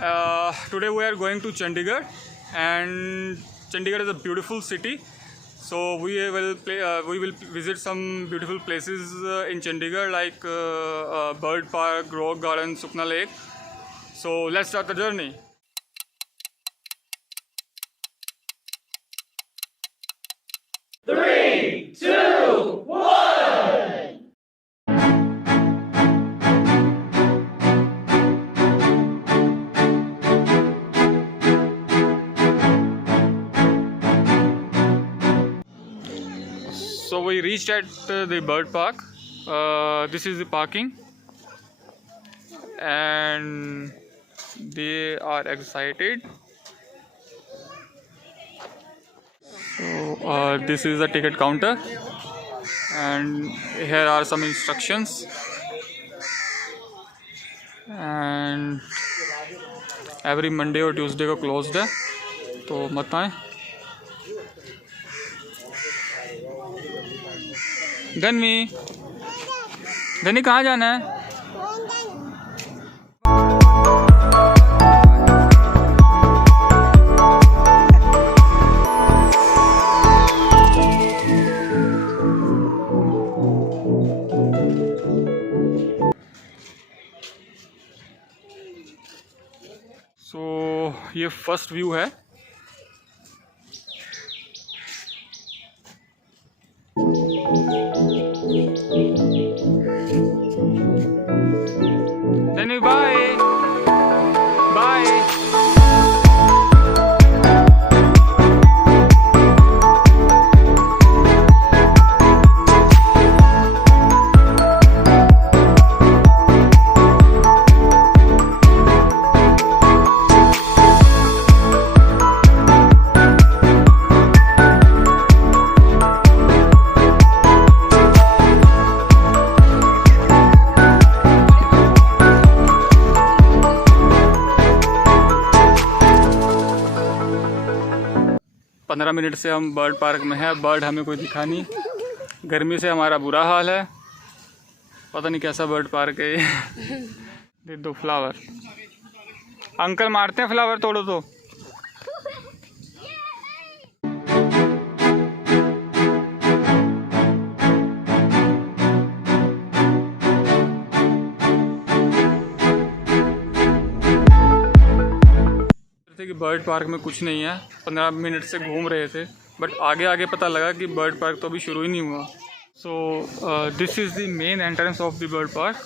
Today we are going to Chandigarh, and Chandigarh is a beautiful city. So we will visit some beautiful places in Chandigarh like Bird Park, Rock Garden, Sukhna Lake. So let's start the journey. Three, two, one. So we reached at the bird park. This is the parking, and they are excited. So this is the ticket counter, and here are some instructions. And every Monday और Tuesday को closed है, तो मत आए. धनी कहाँ जाना है? So ये फर्स्ट व्यू है. Then bye. Bye. पंद्रह मिनट से हम बर्ड पार्क में हैं. बर्ड हमें कोई दिखा नहीं. गर्मी से हमारा बुरा हाल है. पता नहीं कैसा बर्ड पार्क है ये. दो फ्लावर. अंकल मारते हैं फ्लावर, तोड़ो तो. कि बर्ड पार्क में कुछ नहीं है. 15 मिनट से घूम रहे थे, बट आगे आगे पता लगा कि बर्ड पार्क तो अभी शुरू ही नहीं हुआ. So this is the main entrance of the bird park.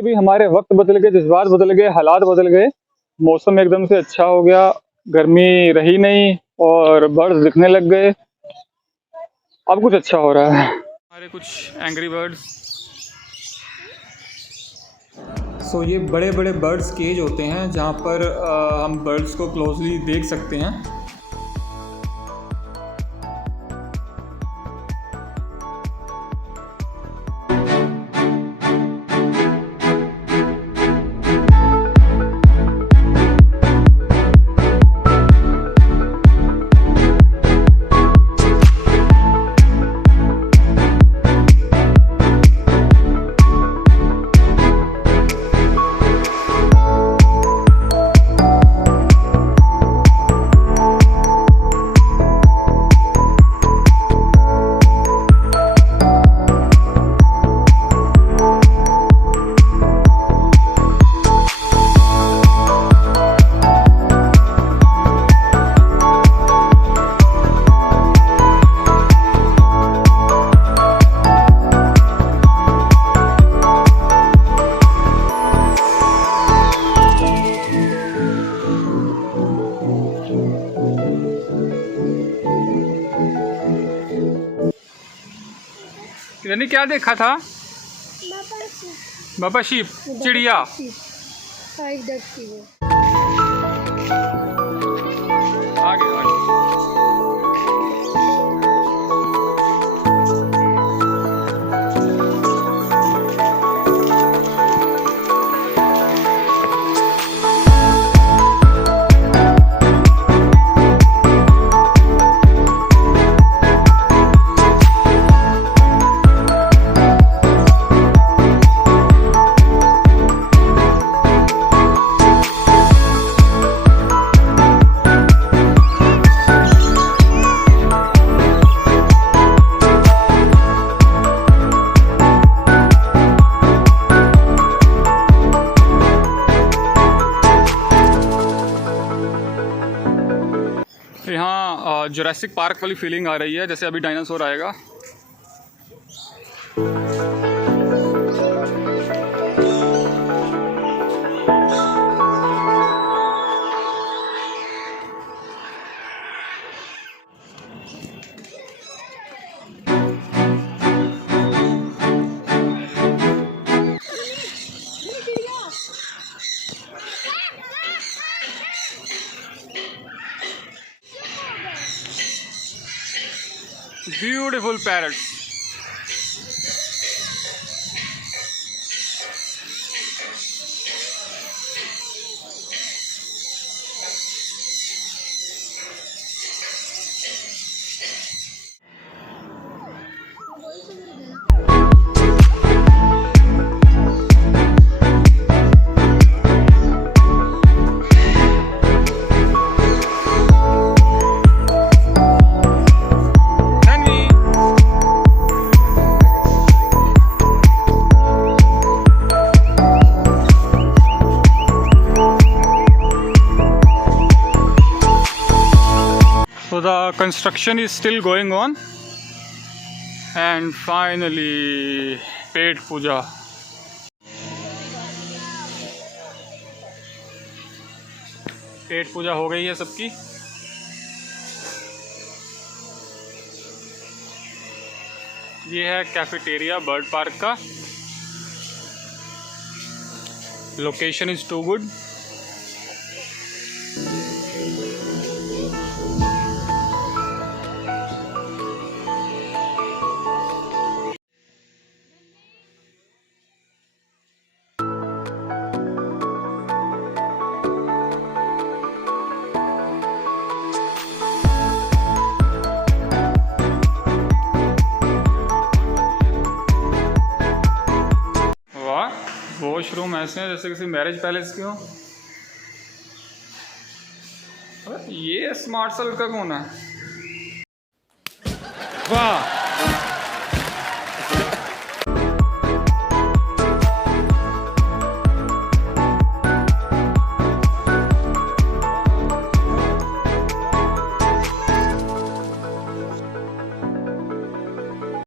अभी हमारे वक्त बदल गए, जज्बात बदल गए, हालात बदल गए. मौसम एकदम से अच्छा हो गया. गर्मी रही नहीं और बर्ड्स दिखने लग गए. अब कुछ अच्छा हो रहा है. हमारे कुछ एंग्री बर्ड्स. सो ये बड़े बड़े बर्ड्स केज होते हैं जहाँ पर हम बर्ड्स को क्लोजली देख सकते हैं. यानी क्या देखा था? बाबा शीप, चिड़िया. आगे आगे. जुरासिक पार्क वाली फीलिंग आ रही है, जैसे अभी डायनासोर आएगा। Beautiful parrots. So the construction is still going on, and finally पेट पूजा। पेट पूजा हो गई है सबकी। ये है कैफेटेरिया बर्ड पार्क का। Location is too good. Washroom ऐसे हैं जैसे किसी मैरिज पैलेस के हो। ये स्मार्ट सल का कौन है? वाह।